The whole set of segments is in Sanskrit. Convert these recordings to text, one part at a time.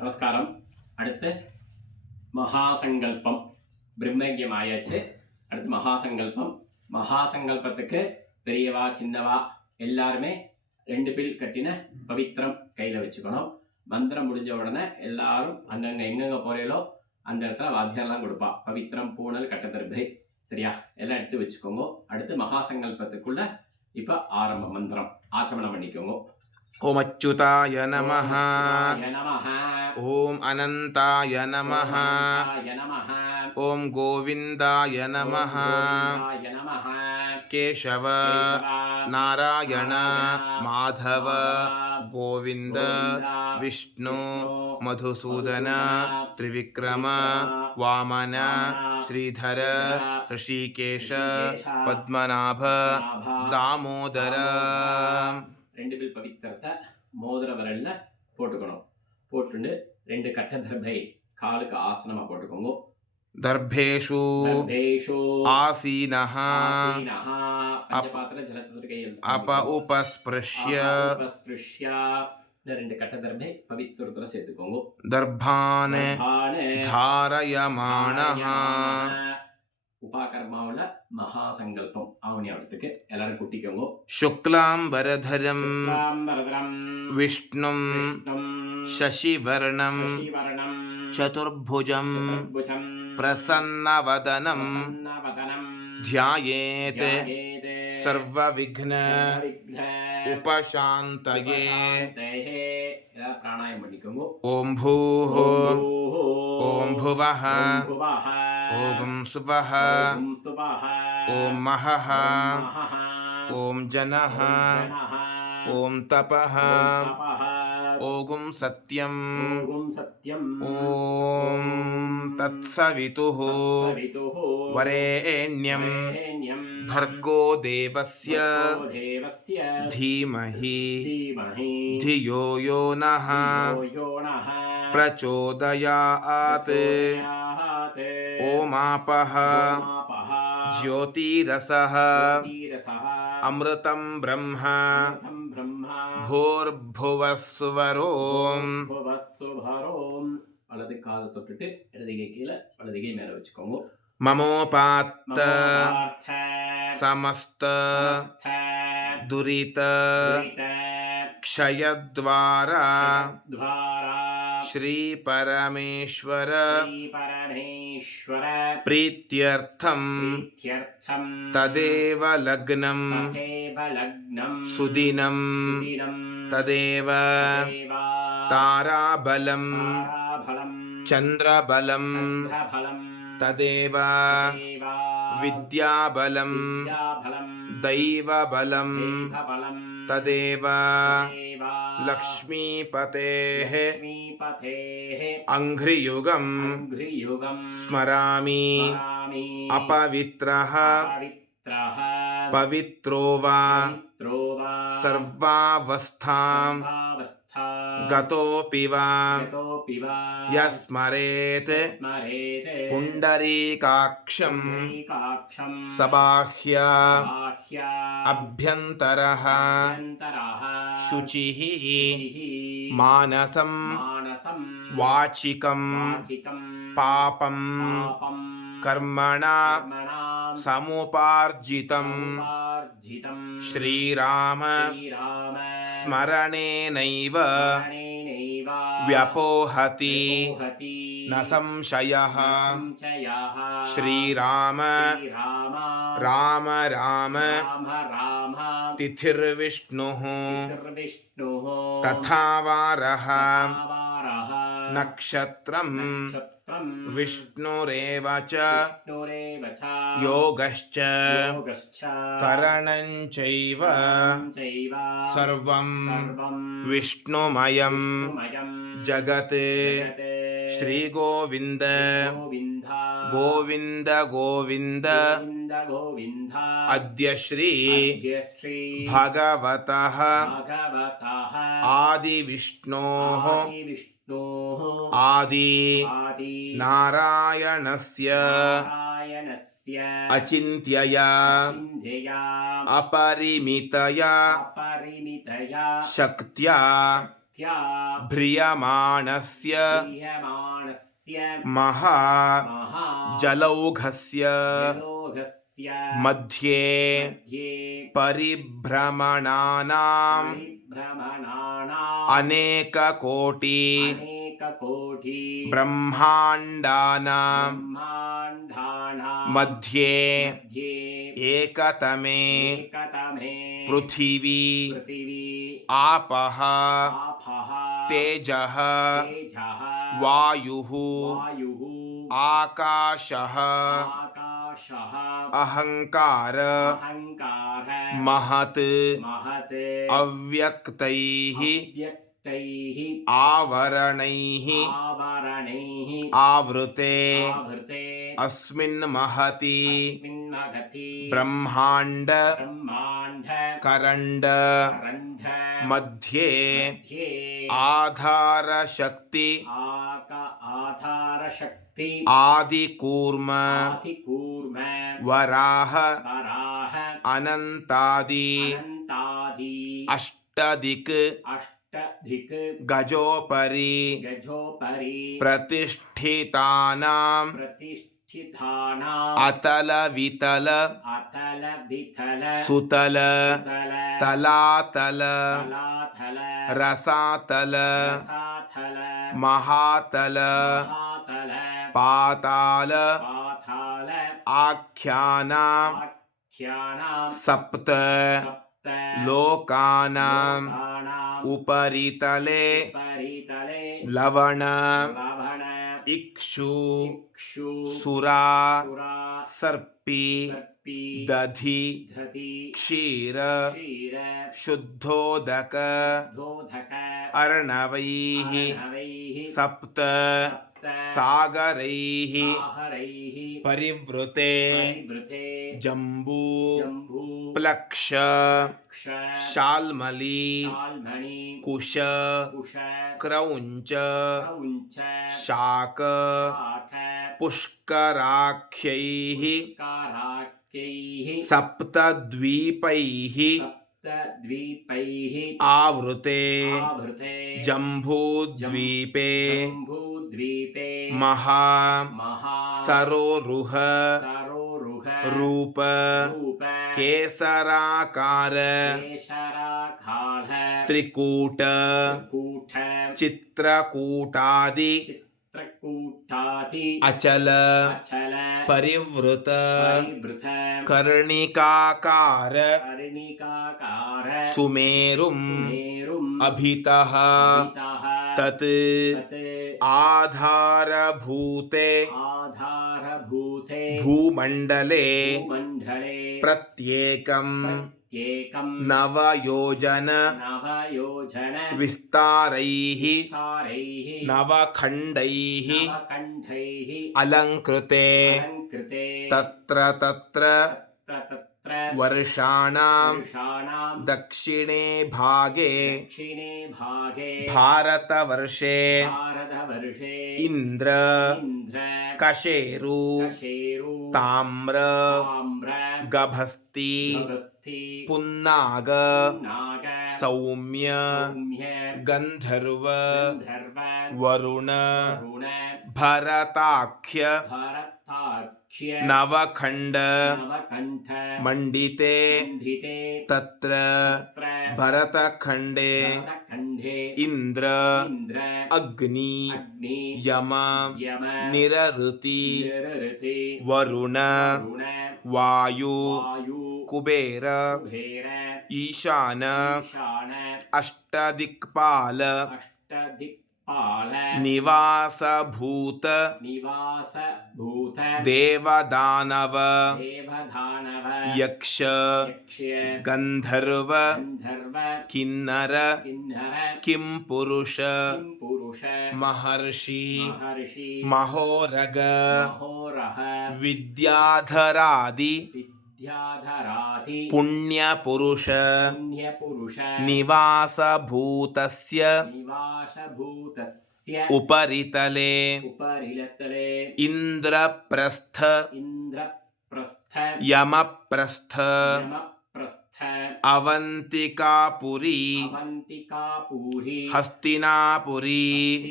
நமஸ்காரம். அடுத்து மகாசங்கல்பம். பிரம்மயஜ்யம் ஆயாச்சு. அடுத்து மகாசங்கல்பம். மகாசங்கல்பத்துக்கு பெரியவா சின்னவா எல்லாருமே 2 பில் கட்டின பவித்திரம் கையில் வச்சுக்கணும். மந்திரம் முடிஞ்ச உடனே எல்லாரும் அங்கங்கே எங்கெங்கே போகிறீங்களோ அந்த இடத்துல வாத்தியம்லாம் கொடுப்பா. பவித்திரம் பூணல் கட்டத்தர்பை சரியா எல்லாம் எடுத்து வச்சுக்கோங்க. அடுத்து மகாசங்கல்பத்துக்குள்ள இப்போ ஆரம்ப மந்திரம் ஆச்சமனம் பண்ணிக்கோங்க. ஓம் அச்சுதாய நமஹ. ஓம் அனந்தாய நமஹ. ஓம் கோவிந்தாய நமஹ. கேசவ நாராயண மாதவ கோவிந்த விஷ்ணு மதுசூதன திரிவிக்ரம வாமன ஸ்ரீதர ரிஷிகேஷ பத்மநாப தாமோதர. 2 பில் பவித்திரத்தை மோதிர விரல்ல போட்டுக்கணும். போட்டுண்டு 2 கட்ட தர்பை காலுக்கு ஆசனமா போட்டுக்கோங்க. தர்பேஷு ஆசீனஹ பஞ்சபாத்திர ஜலத்துக்கு கையில் அப உபஸ்பிருஷ்ய 2 கட்ட தர்பை பவித்திரத்துல சேர்த்துக்கோங்க. தர்பானே தாரயமானஹ. உபாகர்மாவுல மகாசங்கல்பம் ஆவணியாவதுக்கு எல்லாரும் குட்டிக்கோங்க. சுக்லாம்பரதரம் விஷ்ணும் சசிவர்ணம் சதுர்புஜம் பிரசன்னவதனம் த்யாயேத் சர்வவிக்ன உபசாந்தயே. பிராணாயம் பண்ணிக்கோங்க. ஓம் பூஹ ஓம் புவஹ ஓம் சுவஹ ஓம் மஹஹ ஓம் ஜனஹ ஓம் தபஹ ஓம் சத்யம் ஓம் தத்சவிதுஹ வரேண்யம் भर्गो देवस्य धीमहि धियो यो नः प्रचोदयात्. ओमापः ज्योतिरसः अमृतं ब्रह्म भूर्भुवस्सुवरोम्. வலது காதை தொட்டுட்டு இடதுகை கீழே வலதுகை மேல வச்சுக்கோங்க. ममोपात्त समस्त दुरित क्षयद्वारा श्री परमेश्वर प्रीत्यर्थं तदेव लग्नं सुदिनं तदेव ताराबलं चन्द्रबलं तदेव विद्याबलं दैवबलं तदेव लक्ष्मीपतेः अंघ्रियुगं स्मरामि. अपवित्रः पवित्रो वा सर्वावस्थां गतोऽपि वा यस्मरेत् पुण्डरीकाक्षं सबाह्य अभ्यन्तरः शुचिः मानसं वाचिकं पापं कर्मणा समुपार्जितं श्रीराम स्मरणेनैव व्यपोहति न संशयः. श्रीराम राम राम तिथिर्विष्णुः तथा वारः नक्षत्रं विष्णुरेव च योगश्च करणं चैव सर्वं विष्णुमयं जगत्. श्री गोविंद गोविंद गोविंद अद्य श्री भगवतः आदि विष्णोः आदि नारायणस्य अचिन्त्यया अपरिमितया शक्त्या भ्रियमाणस्य क्रियमाणस्य जलौघस्य जलौघस्य मध्ये परिभ्रमणानाम् अनेककोटि ब्रह्माण्डानां मध्ये एकतमे पृथिवी आपः तेजः वायुः आकाशः अहंकार महत् अव्यक्तैः आवरणैः आवृते अस्मिन् महति ब्रह्मांड करंड मध्ये आधार शक्ति आदिकूर्म वराह अनंतादि अष्टदिक् गजोपरि प्रतिष्ठितानां अतल वितल सुतल तलातल रसातल महातल पाताल आख्यानां सप्त लोकानां उपरितले लवण इक्षु सुरा सर्पी दधि क्षीर शुद्धोदक अर्णवैः सप्त सागरैः परिवृते जम्बू प्लक्ष शाल्मली कुश क्रौंच शाक पुष्कराख्यैः सप्तद्वीपैः आवृते जम्बूद्वीपे महा सरोरुह रूप केसराकार त्रिकूट चित्रकूटादि अचल परिवृत कर्णिकाकार सुमेरुम् अभितः तत् आधारभूते भूमण्डले प्रत्येकं नवयोजन विस्तारैः नवखण्डैः अलङ्कृते तत्र वर्षाणां दक्षिणे भागे भारतवर्षे इन्द्र कशेरु ताम्र गभस्ति पुन्नाग सौम्य गंधर्व वरुण भरताख्य नवखंड मंडिते तत्र भरतखंडे इंद्र अग्नि यम निरऋति वरुण वायु कुबेर ईशान अष्टदिक्पाल निवासभूत देवदानव यक्ष गंधर्व किन्नर किंपुरुष महर्षि महोरग विद्याधरादि पुण्यपुरुष निवासभूतस्य उपरितले इन्द्रप्रस्थ यमप्रस्थ अवन्तिकापुरी अवन्तिकापुरी हस्तिनापुरी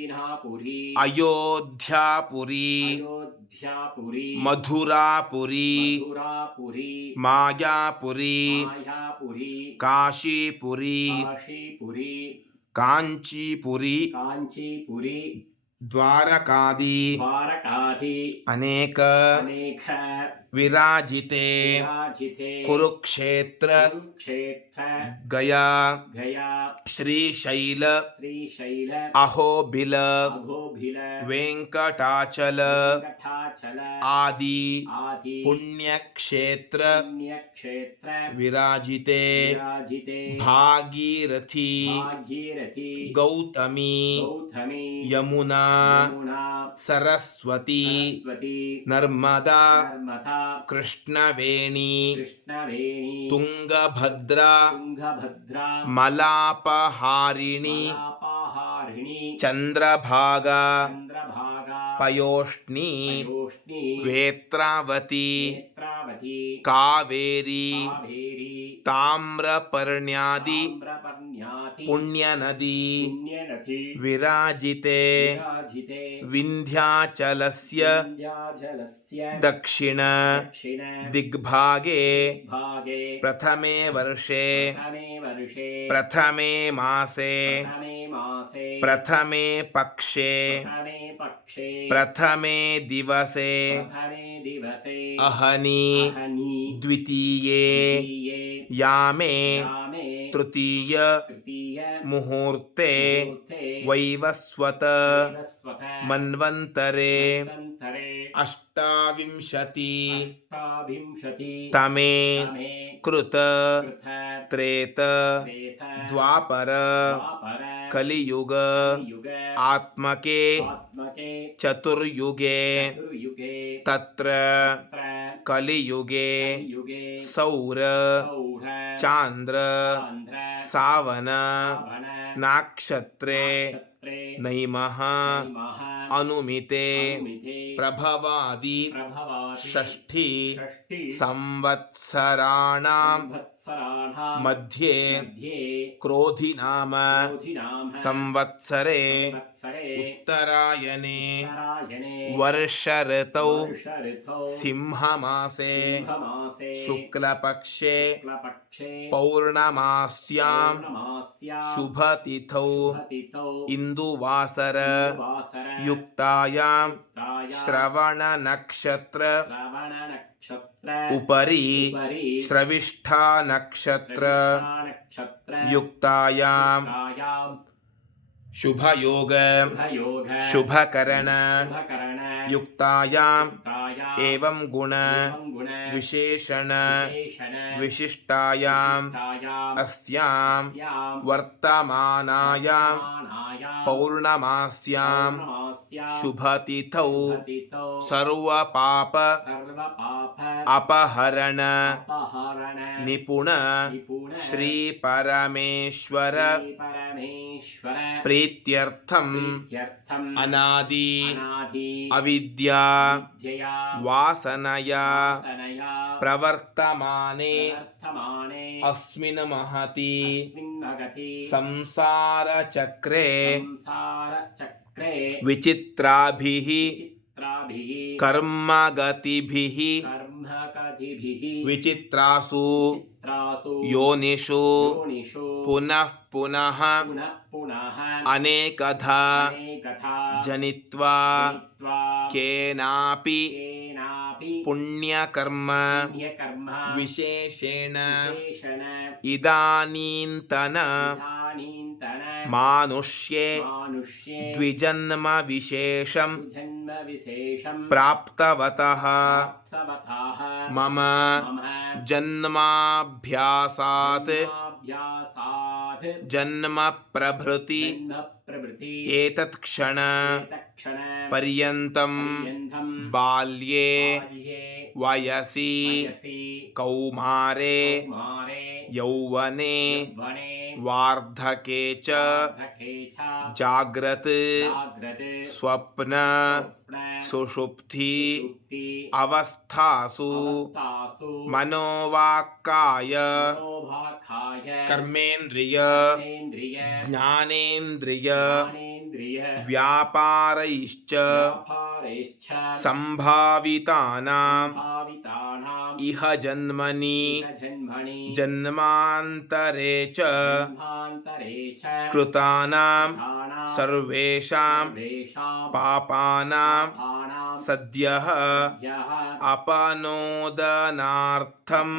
हस्तिनापुरी अयोध्यापुरी अयोध्यापुरी मधुरापुरी मधुरापुरी मायापुरी मायापुरी काशीपुरी काशीपुरी काञ्चीपुरी काञ्चीपुरी द्वारकादि द्वारकाधि अनेक अनेक विराजिते विराजिते कुरुक्षेत्र कुरुक्षेत्र गया गया श्रीशैल श्रीशैल अहोबिल अघोभिल वेंकटाचल वेंकटाचल आदि आदि पुण्यक्षेत्र पुण्यक्षेत्र विराजिते विराजिते भागीरथी भागीरथी गौतमी गौतमी यमुना यमुना सरस्वती सरस्वती नर्मदा नर्मदा कृष्णवेणी कृष्णवेणी तुंगभद्रा तुंगभद्रा मलापहारिणी मलापहारिणी चंद्रभागा चंद्रभागा पयोष्णी पयोष्णी वेत्रावती नेत्रावती कावेरी कावेरी ताम्रपर्ण्यादि ताम्रपर्ण्याति पुण्यनदी पुण्यनदी विराजिते विराजिते विन्ध्याचलस्य विन्ध्याचलस्य दक्षिण दक्षिण दिग्भागे भागे प्रथमे वर्षे प्रथमे वर्षे प्रथमे मासे प्रथमे मासे प्रथमे पक्षे प्रथमे पक्षे प्रथमे दिवसे प्रथमे दिवसे अहनि अहनि द्वितीये द्वितीये यामे यामे तृतीय तृतीय मुहूर्ते मुहूर्ते वैवस्वत वैवस्वत मन्वन्तरे मन्वन्तरे अष्टाविंशति अष्टाविंशति तमे तमे कृत कृत त्रेत त्रेत द्वापर द्वापर कलियुग युग आत्मके आत्मके चतुर्युगे चतुर्युगे तत्र तत्र कलियुगे युगे सौर सौर चांद्र चान्द्र सावन श्रावण नाक्षत्रे नक्षत्रे नैमः नैमः अनुमिते अनुमिते प्रभवादि प्रभवादि षष्ठी षष्ठी संवत्सराणां संवत्सराणां मध्ये मध्ये क्रोधिनाम क्रोधिनाम संवत्सरे संवत्सरे उत्तरायणे उत्तरायणे वर्षऋतौ वर्षऋतौ सिंहमासे सिंहमासे शुक्लपक्षे शुक्लपक्षे पौर्णमास्यां पौर्णमास्यां शुभतिथौ शुभतिथौ इन्दुवासर वासर युक्तायां युक्तायां श्रवणनक्षत्र श्रवणनक्षत्र उपरि उपरि श्रविष्ठा नक्षत्र नक्षत्र युक्तायां युक्तायां शुभयोग शुभयोग शुभकरण शुभकरण युक्तायां युक्तायां एवं गुण एवं गुण विशेषण विशेषण विशिष्टायां विशिष्टायां अस्यां अस्यां वर्तमानायां वर्तमानायां पौर्णमास्यां पौर्णमास्यां शुभतिथौ शुभतिथौ सर्वपाप सर्वपाप अपहरण अपहरण निपुण निपुण श्री परमेश्वर परमेश्वर प्रीत्यर्थं प्रीत्यर्थम् अनादि अनादि अविद्या विद्यया वासनया वासनया प्रवर्तमाने प्रवर्तमाने अस्मिन् महति अस्मिन्नगति संसारचक्रे संसारचक्रे विचित्राभिः चित्राभिः कर्मगतिभिः कर्मगतिभिः विचित्रासु चित्रासु योनिषु योनिषु पुनः पुनः पुनः पुनः अनेकधा अनेकथा जनित्वा जनित्वा केनापि केनापि पुण्यकर्म पुण्यकर्म विशेषेण विशेषण इदानीन्तन इदानीन्तन मानुष्ये मानुष्ये द्विजन्म विशेषं जन्म विशेषं प्राप्तवतः प्राप्तवतः मम मम जन्माभ्यासात् जन्माभ्यासात् जन्म प्रभृति जन्म प्रभृति एतत्क्षण तत्क्षण पर्यन्तं पर्यन्तं बाल्ये बाल्ये वयसि वयसि कौमारे कौमारे यौवने यौवने वार्धके च वार्धके च जाग्रत् जाग्रत् स्वप्न स्वप्न सुषुप्ति सुषुप्ति अवस्थासु अवस्थासु मनोवाक्काय मनोभाक्काय मोहाखाय कर्मेन्द्रिय कर्मेन्द्रिय ज्ञानेन्द्रिय ज्ञानेन्द्रिय व्यापारैश्च व्यापारेश्च सम्भावितानां संभावितानाम् इह जन्मनि इह जन्मनि जन्मान्तरे च जन्मान्तरे च कृतानां कृतानां सर्वेषां सर्वेषां पापानां पापानां सद्यः सद्यः अपनोदनार्थं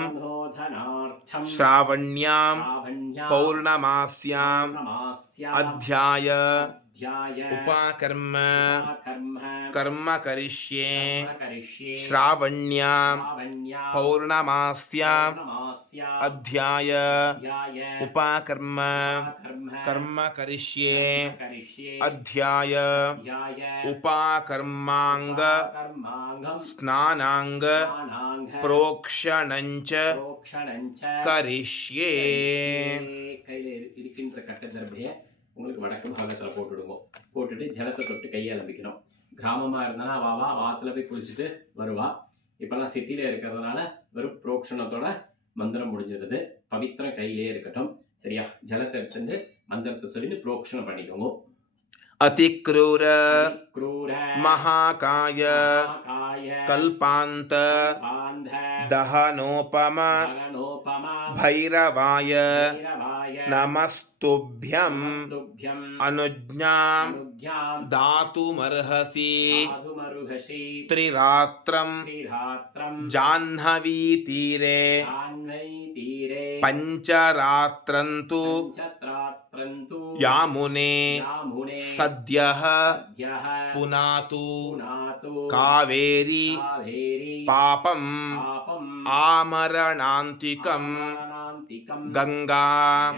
अपनोदनार्थं श्रावण्यां श्रावण्यां पौर्णमास्यां पौर्णमास्याम् अध्याय अध्याय उपाकर्म कर्म कर्म करिष्ये करिष्ये श्रावण्यां श्रावण्यां पौर्णमास्यां पौर्णमास्याम् अध्याय अध्याय उपाकर्म कर्म कर्म करिष्ये करिष्ये अध्याय अध्याय उपाकर्मांग कर्माङ्गं स्नानांग स्नानाङ्ग प्रोक्षणञ्च प्रोक्षणञ्च करिष्ये கையில் இருக்கின்ற கட்டதர்பையை உங்களுக்கு வடக்கு பாகத்தில் போட்டுடுவோம். போட்டுட்டு ஜலத்தை தொட்டு கையை அலம்பிக்கணும். கிராமமாக இருந்தானா வாவா வாத்துல போய் குளிச்சுட்டு வருவா. இப்போல்லாம் சிட்டியில் இருக்கிறதுனால வெறும் புரோக்ஷணத்தோட மந்திரம் முடிஞ்சிடுது. பவித்திரம் கையிலே இருக்கட்டும். சரியா? ஜலத்தை எடுத்துட்டு மந்திரத்தை சொல்லிட்டு புரோக்ஷணம் பண்ணிக்கோங்க. अतिक्रूर क्रूर महाकाय महाकाय कल्पान्त बान्ध दहनोपम भगनोपम भैरवाय भैरवाय नमस्तुभ्यं नमस्तुभ्यं अनुज्ञां अनुज्ञां दातुमर्हसि साधुमरुहसि त्रिरात्रं त्रिरात्रं जाह्नवीतीरे जाह्नवी तीरे पञ्चरात्रन्तु पञ्चरात्रन्तु यामुने यामुने सद्यः सद्यः पुनातु पुनातु कावेरी कावेरी पापम् पापम् आमरणान्तिकं आमरणान्तिकं गङ्गा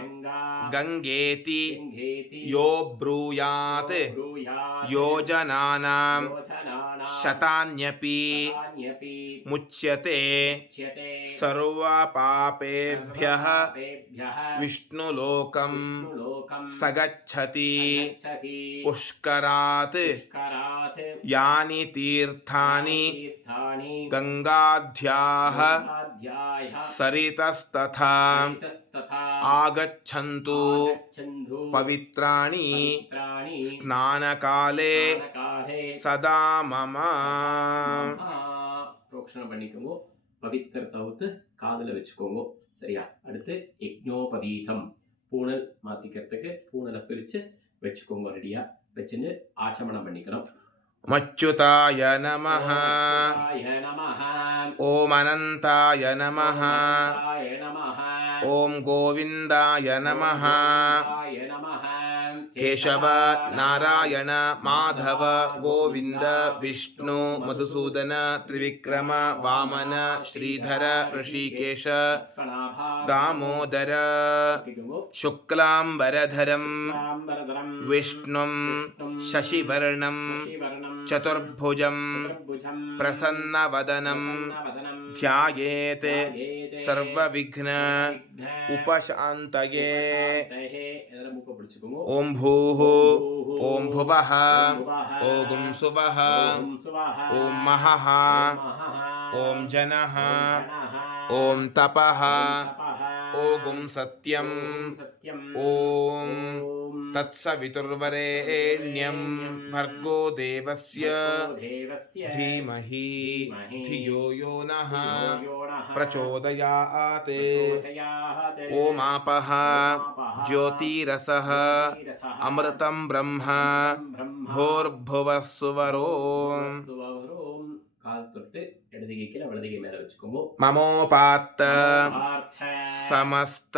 गङ्गा गङ्गेति गङ्गेति यो ब्रूयात् ब्रूयात् योजनानां योजनानां शतान्यपि शतान्यपि मुच्यते मुच्यते सर्वपापेभ्यः सर्वपापेभ्यः विष्णुलोकं विष्णुलोकं सगच्छति गच्छति पुष्करात् पुष्करात् यानि तीर्थानि तीर्थानि गङ्गाध्याः गङ्गाध्याः सरितस्तथा सरितस्तथा आगच्छन्तु आगच्छन्तु पवित्राणि पवित्राणि स्नानकाले स्नानकाले सदा मम புரோக்ஷணம் பண்ணிக்கோங்க. பவித்திரத்தை ஊத்து காதுல வச்சுக்கோங்க. சரியா? அடுத்து யஜ்ஞோபவீதம் பூணல் மாத்திக்கிறதுக்கு பூணலை பிரிச்சு வச்சுக்கோங்க. ரெடியா வச்சுன்னு ஆச்சமனம் பண்ணிக்கணும். मच्युताय नमः ஓம் நமः ॐ अनन्ताय नमः ஓம் நமः ॐ गोविन्दाय नमः ஓம் நமः केशव नारायण माधव गोविन्द विष्णु मधुसूदन त्रिविक्रम वामन श्रीधर ऋषिकेश दामोदर शुक्लाम्बरधरं विष्णुं शशिवर्णं चतुर्भुजं प्रसन्नवदनं ध्यायेत् सर्वविघ्न उपशान्तये ॐ भूः ॐ भुवः ॐ सुवः ॐ महः ॐ जनः ॐ तपः ॐ सत्यं ॐ तत्सवितुर्वरेण्यं भर्गो देवस्य धीमहि धियो यो नः प्रचोदयात् ओमापः ज्योतिरसः अमृतं ब्रह्म भूर्भुवः सुवरोम् ममोपात्त समस्त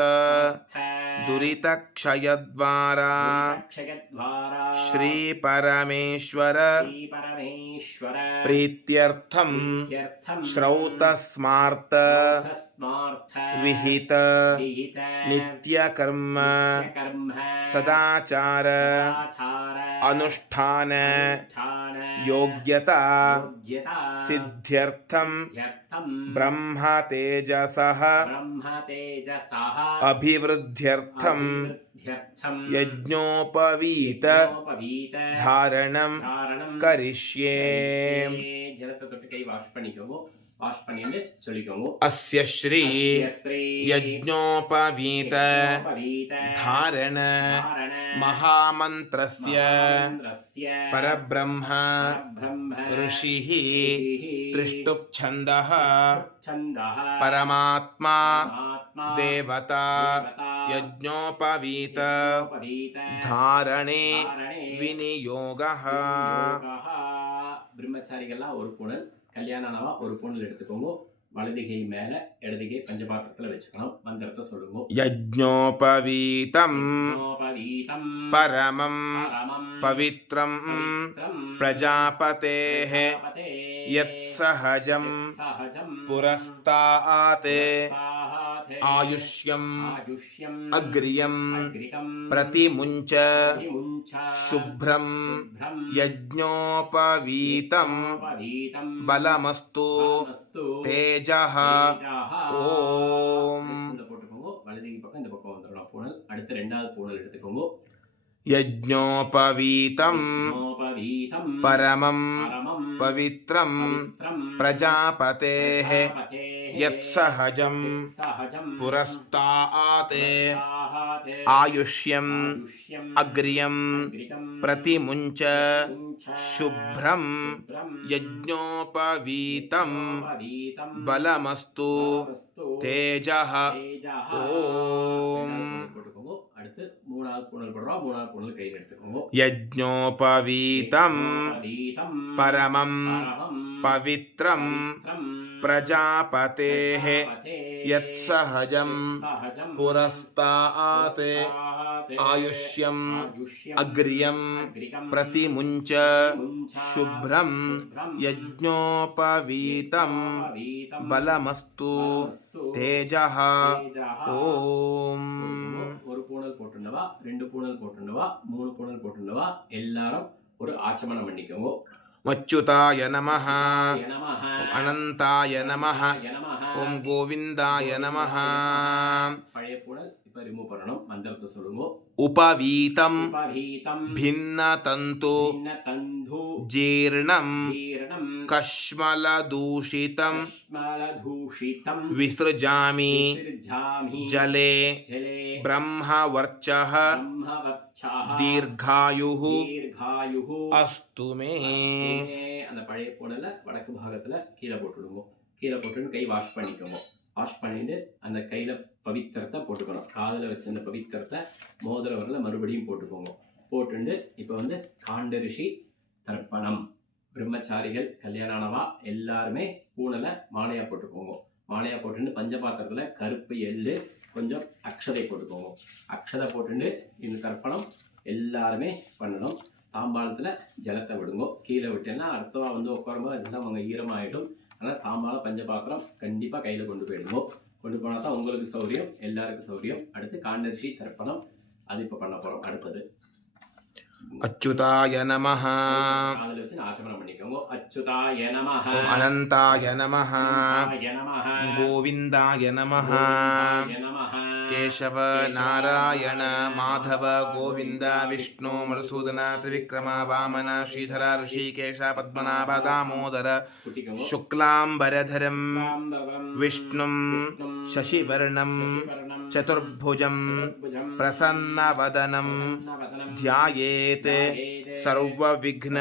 दुरितक्षयद्वारा श्री परमेश्वर प्रीत्यर्थं श्रौतस्मार्त विहित नित्यकर्म सदाचार अनुष्ठान योग्यता सिद्ध्यर्थं ब्रह्म तेजसः अभिवृद्ध्यर्थं यज्ञोपवीत धारणं करिष्ये. ஜலத்தை தொட்டு கை வாஷ் பண்ணிக்கோங்க. வாஷ் பண்ணிட்டு சொல்லிக்கோங்க. अस्य श्री यज्ञोपवीत धारण महामन्त्रस्य परब्रह्म ऋषिः त्रिष्टुप्छन्दः परमात्मा देवता यज्ञोपवीत धारणे विनियोगः. பிரம்மச்சாரிகள்லாம் ஒரு பூணல், கல்யாணானவா ஒரு பூணல் எடுத்துக்கோங்க. வலதுகை மேல இடதுகை பஞ்சபாத்திரத்துல வச்சுக்கணும். மந்திரத்தை சொல்லுங்க. यज्ञोपवीतं परमं पवित्रं प्रजापतेः यत्सहजं पुरस्तात् आयुष्यम् अग्र्यं प्रतिमुञ्च शुभ्रं यज्ञोपवीतं बलमस्तु तेजः ओम. வலதுகை பக்கம் இந்த பக்கம் வந்துடலாம் பூணல். அடுத்து ரெண்டாவது பூணல் எடுத்துக்கோங்க. यज्ञोपवीतं परमं पवित्रं प्रजापतेः यत्सहजं पुरस्तात् आयुष्यम् अग्र्यं प्रतिमुञ्च शुभ्रं यज्ञोपवीतं बलमस्तु तेजः ओम. அடுத்து மூணாவது பூணல் போடுறோம். மூணாவது பூணல் கையில் எடுத்துக்கோங்க. यज्ञोपवीतं परमं पवित्रं प्रजापतेः यत्सहजं पुरस्तात् आयुष्यम् अग्र्यं प्रतिमुञ्च शुभ्रं यज्ञोपवीतं बलमस्तु तेजः ओम. ஒரு பூணல் போட்டுண்டவா, ரெண்டு பூணல் போட்டுண்டவா, மூணு பூணல் போட்டுண்டவா எல்லாரும் ஒரு ஆச்சமனம் பண்ணிக்கோங்க. अच्युताय नमः, अनंताय नमः, ओम गोविंदाय नमः. பழைய பூணல் இப்ப ரிமூவ் பண்ணணும். மந்திரத்தை சொல்லுங்க. उपवीतं भिन्नतन्तु जीर्णं कश्मलदूषितं विसृजामि जले ब्रह्मवर्चः दीर्घायुः अस्तु मे. அந்த பழைய பூணல வடக்கு பாகத்துல கீழே போட்டுடுங்க. கீழே போட்டு கை வாஷ் பண்ணிக்கோங்க. வாஷ் பண்ணிட்டு அந்த கையில பவித்திரத்தை போட்டுக்கணும். காதில் வச்ச அந்த பவித்திரத்தை மோதிர வரல மறுபடியும் போட்டுக்கோங்க. போட்டுண்டு இப்போ வந்து காண்ட ரிஷி தர்ப்பணம். பிரம்மச்சாரிகள் கல்யாணானவா எல்லாருமே பூணலை மாலையா போட்டுக்கோங்க. மாலையா போட்டுட்டு பஞ்சபாத்திரத்தில் கருப்பு எள்ளு கொஞ்சம் அக்ஷதை போட்டுக்கோங்க. அக்ஷதை போட்டுட்டு இந்த தர்ப்பணம் எல்லாருமே பண்ணணும். தாம்பாளத்தில் ஜலத்தை விடுங்க. கீழே விட்டேன்னா அடுத்தவா வந்து உட்காரும்போது அதெல்லாம் அவங்க ஈரமாகிடும். அதனால் தாம்பாள பஞ்சபாத்திரம் கண்டிப்பாக கையில் கொண்டு போயிடுங்க. கொண்டு போனால் தான் உங்களுக்கு சௌரியம், எல்லாருக்கும் சௌரியம். அடுத்து காண்டரிஷி தர்ப்பணம், அது இப்போ பண்ண போகிறோம். அடுத்தது अच्युताय नमः, அதில் வச்சு ஆச்சமனம் பண்ணிக்கோங்க. அச்சுதாய நமஹ, अनंताय नमः, நமஹ, गोविंदाय नमः, நமஹ, केशव नारायण माधव गोविंद विष्णु मधुसूदन त्रिविक्रम वामन श्रीधर ऋषिकेश पद्मनाभ दामोदर शुक्लांबरधरं विष्णुं शशिवर्णं चतुर्भुजं प्रसन्नवदनं ध्यायेत् सर्वविघ्न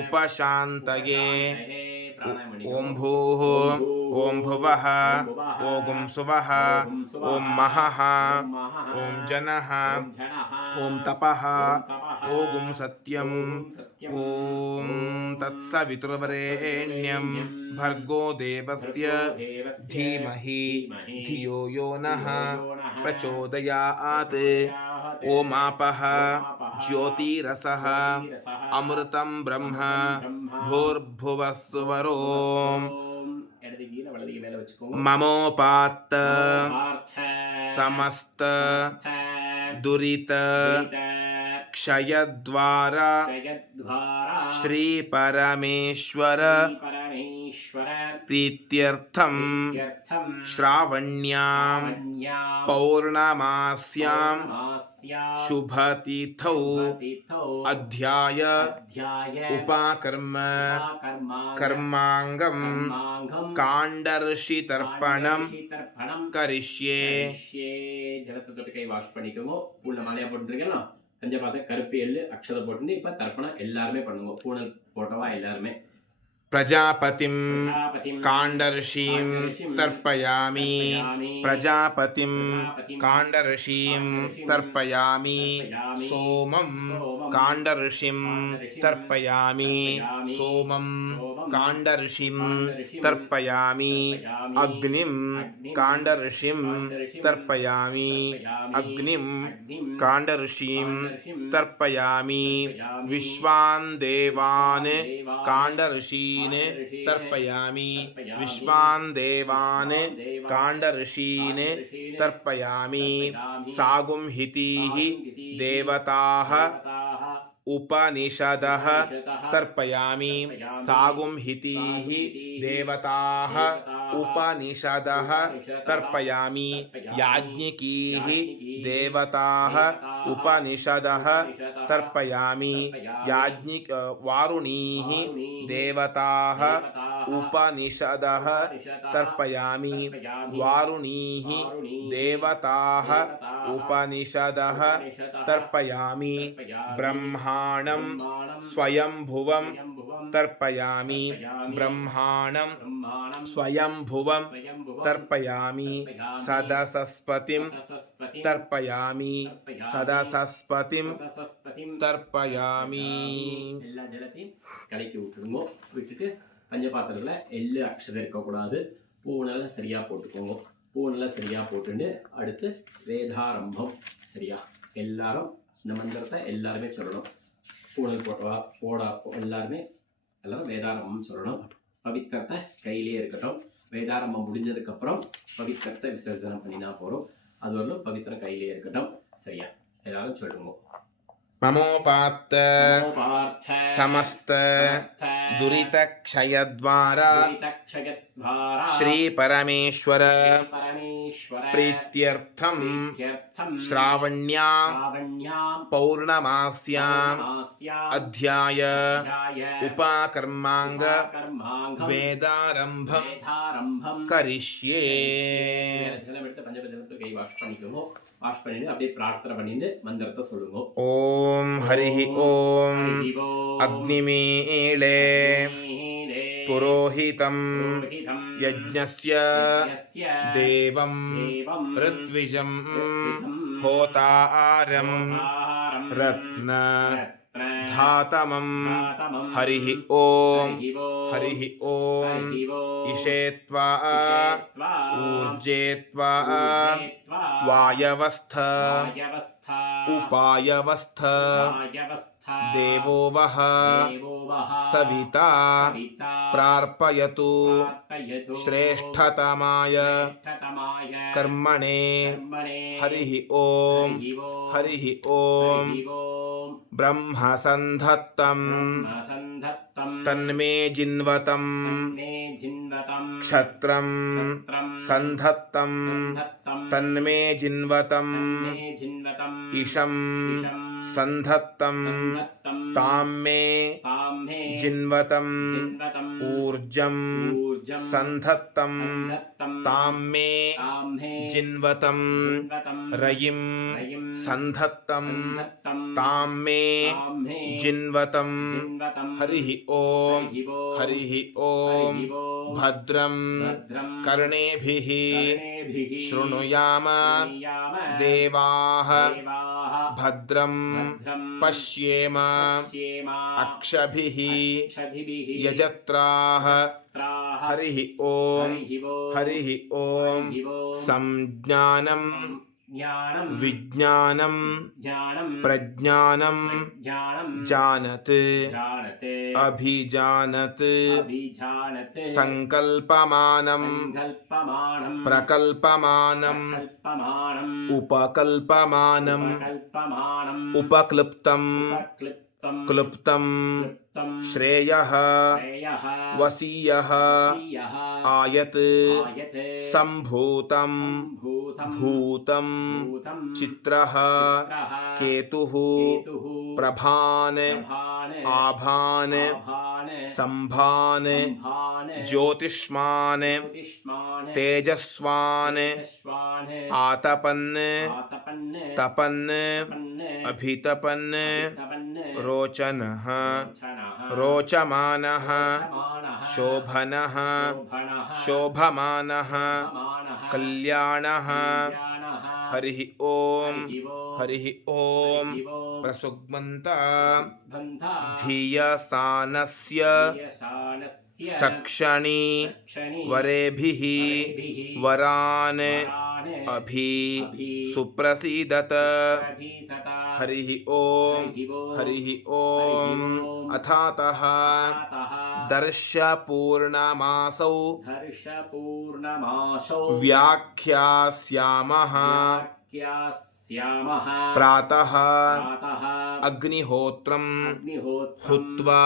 उपशान्तये. ओम भूः ओम भुवः ओम सुवः ओम महः ओम जनः ओम तपः ओम सत्यं ओम तत्सवितुर्वरेण्यं भर्गो देवस्य धीमहि धियो यो नः प्रचोदयात्. ओमापः ज्योतिरसः अमृतं ब्रह्म भूर्भुवस्सुवरोम. ममोपात्त समस्त दुरित क्षयद्वारा श्री परमेश्वर परमेश्वर प्रीत्यर्थं प्रीत्यर्थं श्रावण्यां श्रावण्यां पौर्णमास्यां पौर्णमास्यां शुभतिथौ शुभतिथौ अध्याय अध्याय उपाकर्म उपाकर्माङ्ग कर्माङ्गं कर्माङ्गं काण्डर्षितर्पणं काण्डर्षितर्पणं करिष्ये கரிஷ்யே. ஜலத்தை தொட்டு கை வாஷ் பண்ணிக்கோங்க. பூனை மாலையா போட்டுருக்கீங்களா, கொஞ்சம் பார்த்து கருப்பு எள்ளு அக்ஷதை போட்டு இப்போ தர்ப்பணம் எல்லாருமே பண்ணுங்க. பூனல் போட்டவா எல்லாருமே. प्रजापतिं प्रजापतिं काण्डर्षिं तर्पयामि प्रजापतिं काण्डर्षिं तर्पयामि सोमं काण्डर्षिं तर्पयामि सोमं काण्डर्षिं तर्पयामि अग्निं काण्डर्षिं तर्पयामि अग्निं काण्डर्षिं तर्पयामि विश्वान् देवान् काण्डर्षीन् तर्पयामि विश्वान् देवान् काण्डर्षीन् तर्पयामि सागुंहितीः देवताः उपनिषदः तर्पयामि सागुंहितीः देवताः उपनिषदः तर्पयामि याज्ञिकीः देवताः उपनिषदः तर्पयामि वारुणीः देवताः उपनिषदः तर्पयामि वारुणीः देवताः उपनिषदः तर्पयामि ब्रह्माणं स्वयंभुवं तर्पयामि ब्रह्माणं स्वयंभुवं तर्पयामि सदसस्पतिं तर्पयामि सदसस्पतिं तर्पयामि எல்லா ஜலத்தையும் கலக்கி விட்டுடுங்க. விட்டுட்டு பஞ்சபாத்திரத்தில் எள்ளு அக்ஷதை இருக்கக்கூடாது. பூனெல்லாம் சரியாக போட்டுக்கோங்க. பூனெல்லாம் சரியாக போட்டுட்டு அடுத்து வேதாரம்பம். சரியா எல்லாரும் இந்த மந்திரத்தை எல்லாருமே சொல்லணும். பூனல் போடா எல்லாருமே எல்லாரும் வேதாரம்பம் சொல்லணும். பவித்திரத்தை கையிலே இருக்கட்டும். வேதாரம்பம் முடிஞ்சதுக்கப்புறம் பவித்திரத்தை விசர்ஜனம் பண்ணினா போகிறோம். அது வரலும் பவித்திரம் கையிலே இருக்கட்டும். சரியா எல்லாரும் சொல்லுங்க. ममोपात्त समस्त दुरितक्षयद्वारा श्री परमेश्वर प्रीत्यर्थं श्रावण्यां पौर्णमास्याम् अध्याय उपाकर्माङ्ग वेदारम्भं करिष्ये. வாஷ் பண்ணிட்டு அப்படியே பிரார்த்தனை பண்ணிட்டு மந்திரத்தை சொல்லுங்க. ஓம் ஹரிஹி ஓம் அக்னிமீளே புரோஹிதம் யஜ்ஞஸ்ய தேவம் ऋत्विजं होतारं रत्न धातमं हरिः ओम हरिः ओम इषेत्वा ऊर्जेत्वा वायवस्थ उपायवस्थ देवो वः सविता प्रार्पयतु श्रेष्ठतमाय कर्मणे. हरिः ओम हरिः ओम ब्रह्मसन्धत्तं तन्मे जिन्वतं क्षत्रं सन्धत्तं तन्मे जिन्वतं इशं सन्धत्तं ताम्मे जिन्वतं ऊर्जं सन्धत्तं ताम्मे जिन्वतं रयिं सन्धत्तं ताम्मे जिन्वतं. हरिः ओम हरिः ओम भद्रं कर्णेभिः शृणुयाम देवाः भद्रं पश्येम अक्षभिः यजत्राः. हरिः ओम हरिः ओम संज्ञानं विज्ञानं प्रज्ञानं जानत् अभिजानत् संकल्पमानं प्रकल्पमानं उपकल्पमानं उपक्लृप्तं क्लुप्तं श्रेयः वसीयः आयत् सम्भूतं भूतं चित्रः केतुः प्रभान् आभान् संभान् ज्योतिष्मान् तेजस्वान् आतपन् तपन् अभितपन् रोचनः रोचमानः शोभनः शोभमानः कल्याणः हरिः ओम हरिः ओम प्रसुग्मन्ता धियसानस्य सक्षणी वरेभिः वरान् अभि सुप्रसीदत हरिः ओम अथातः दर्शपूर्णमासौ व्याख्यास्यामः प्रातः अग्निहोत्रं हुत्वा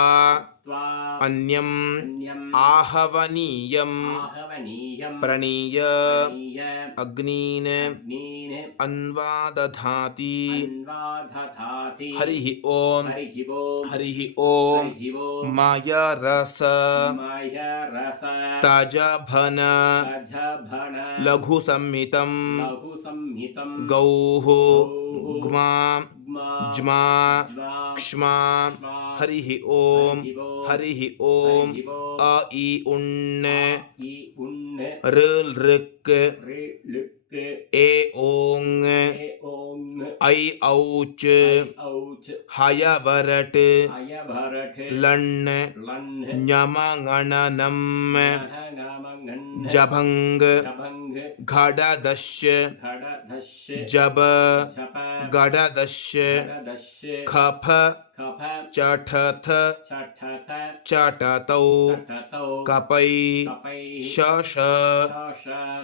अन्यम् आहवनीयं प्रणीय अग्नीन् अन्वादधाति हरिः ओम मायरस तजभन लघुसंहितं गौः ग्मा ज्मा क्ष्मा हरिः ओम अ ई उण् ऋक् ए ओङ् ऐ औच् हयवरट् लण् ञमङणनं जभङ्ग घडदश जब गडदश खफ चठथ चटतौ कपै शश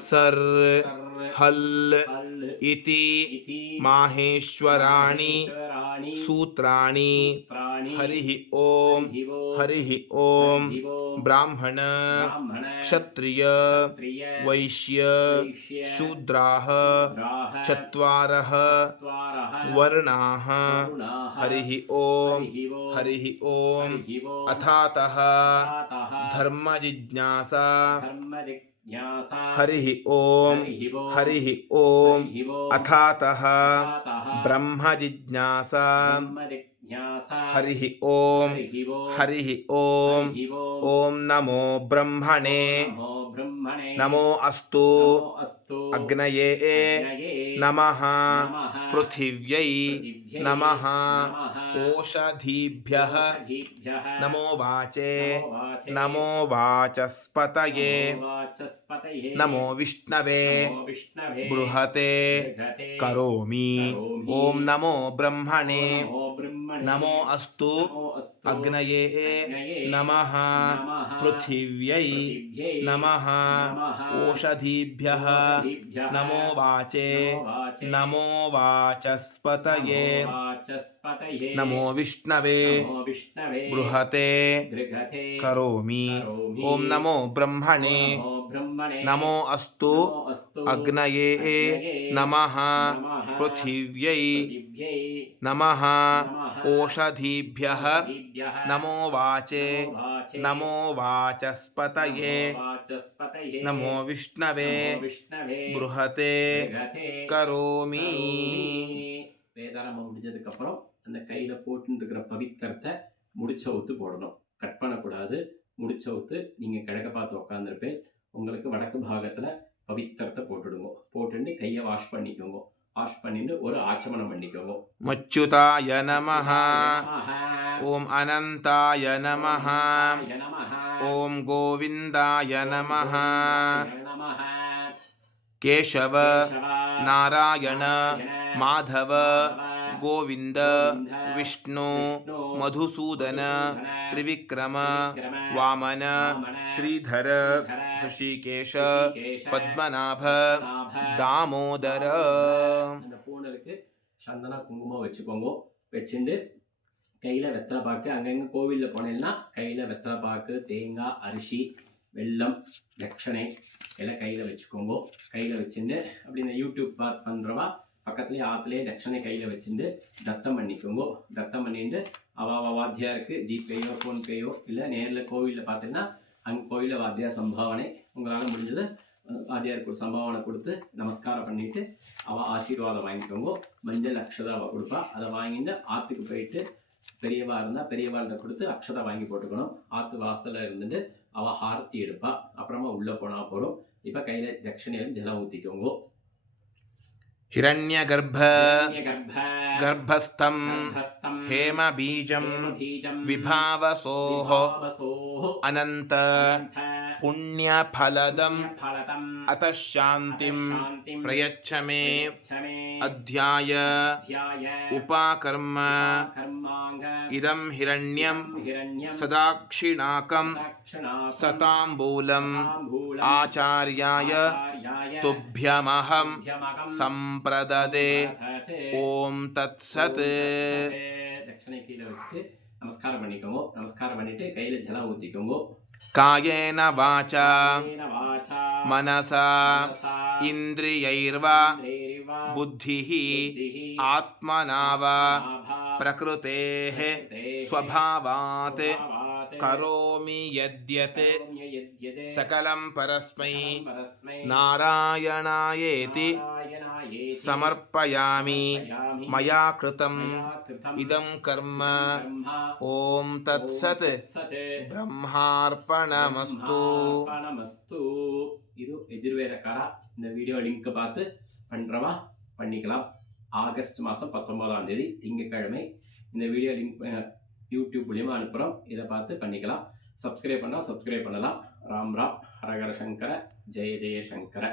सर् हल् इति माहेश्वराणि सूत्राणि हरिः ओम ब्राह्मण क्षत्रिय वैश्य शूद्राः चत्वारः वर्णाः हरिः ओम अथातः धर्मजिज्ञासा हरिः ओम अथातः ब्रह्मजिज्ञासा हरिः ओम ओम नमो ब्रह्मणे नमो अस्तु अग्नये नमः पृथिव्यै नमः ओषधीभ्यः नमो वाचे नमो वाचस्पतये नमो विष्णवे बृहते करोमि ओम नमो ब्रह्मणे नमो अस्तु अग्नये नमः पृथिव्यै नमः ओषधीभ्यः नमो वाचे नमो वाचस्पतये नमो विष्णवे बृहते करोमि ओम नमो ब्रह्मणे नमो अस्तु अग्नये नमः पृथिव्यै नमः ओषधीभ्यः नमो वाचे नमो वाचस्पतये नमो विष्णवे बृहते करोमि வேதாரம்பம் முடிஞ்சதுக்கு அப்புறம் அந்த கையில போட்டுட்டு இருக்கிற பவித்திரத்தை முடிச்சவுத்து போடணும். கட் பண்ணக்கூடாது. முடிச்சவுத்து நீங்க கிழக்க பார்த்து உட்காந்துருப்பேன். உங்களுக்கு வடக்கு பாகத்துல பவித்திரத்தை போட்டுடுங்க. போட்டுட்டு கையை வாஷ் பண்ணிக்கோங்க. வாஷ் பண்ணிட்டு ஒரு ஆச்சமனம் பண்ணிக்கோங்க. மச்சுதாய நமஹ ஓம் அனந்தாய நமஹ ஓம் கோவிந்தாய நமஹ கேசவ நாராயண माधव गोविंद विष्णु मधुसूदन त्रिविक्रम वामन श्रीधर ऋषिकेश पद्मनाभ दामोदर அந்த பூண்டலுக்கு சந்தன குங்குமம் வச்சுக்கோங்க. வச்சுட்டு கையில் வெத்தலை பாக்கு, அங்கங்கே கோவிலில் போனேன்னா கையில் வெத்தலை பாக்கு, தேங்காய், அரிசி, வெல்லம், தட்சணை எல்லாம் கையில் வச்சுக்கோங்க. கையில் வச்சுட்டு அப்படி இந்த யூடியூப் பண்ணுறவா பக்கத்துலேயே ஆற்றுலேயே தட்சணை கையில் வச்சுட்டு தத்தம் பண்ணிக்கோங்க. தத்தம் பண்ணிட்டு வாத்தியாருக்கு ஜிபேயோ ஃபோன்பேயோ இல்லை நேரில் கோவிலில் பார்த்தீங்கன்னா அங்கே கோவிலில் வாத்தியார் சம்பாவனை உங்களால் முடிஞ்சது வாத்தியாருக்கு ஒரு சம்பாவனை கொடுத்து நமஸ்காரம் பண்ணிவிட்டு அவள் ஆசீர்வாதம் வாங்கிக்கோங்க. மஞ்சள் அக்ஷதை அவள் கொடுப்பா. அதை வாங்கிட்டு ஆற்றுக்கு போயிட்டு பெரியவா இருந்தால் பெரியவாள்கிட்ட கொடுத்து அக்ஷதை வாங்கி போட்டுக்கணும். ஆற்று வாசலில் இருந்துட்டு அவள் ஹாரத்தி எடுப்பா. அப்புறமா உள்ளே போனால் போகிறோம். இப்போ கையில் தட்சணையில் ஜலம் ஊற்றிக்கோங்க. हिरण्यगर्भ गर्भस्थं हेमबीजं विभावसोः अनन्त पुण्यफलदम् अतः शान्तिं प्रयच्छ मे अध्याय उपाकर्म इदं हिरण्यं सदाक्षिणाकं सताम्बूलम् आचार्याय तुभ्यमहं संप्रददे ओम तत्सत्. தட்சணை கீழே வச்சுட்டு நமஸ்காரம் பண்ணிக்கோங்க. நமஸ்காரம் பண்ணிட்டு கையில ஜலம் ஊத்திக்கோங்க. कायेन वाचा मनसा इन्द्रियैर्वा बुद्धिः आत्मना वा प्रकृतेः स्वभावात् करोमि यद्यत् सकलं परस्मै नारायणायेति समर्पयामि मया कृतम् इदं कर्म ओम तत्सत् ब्रह्मार्पणमस्तु. இது எஜுர்வேதக்காரா. இந்த வீடியோ லிங்க் பார்த்து பண்றவா பண்ணிக்கலாம். ஆகஸ்ட் மாதம் 19ஆம் தேதி திங்கட்கிழமை இந்த வீடியோ லிங்க் யூடியூப் மூலியமாக அனுப்புகிறோம். இதை பார்த்து பண்ணிக்கலாம். சப்ஸ்கிரைப் பண்ணால் சப்ஸ்கிரைப் பண்ணலாம். ராம் ராம். ஹரஹர சங்கர. ஜெய ஜெய சங்கர.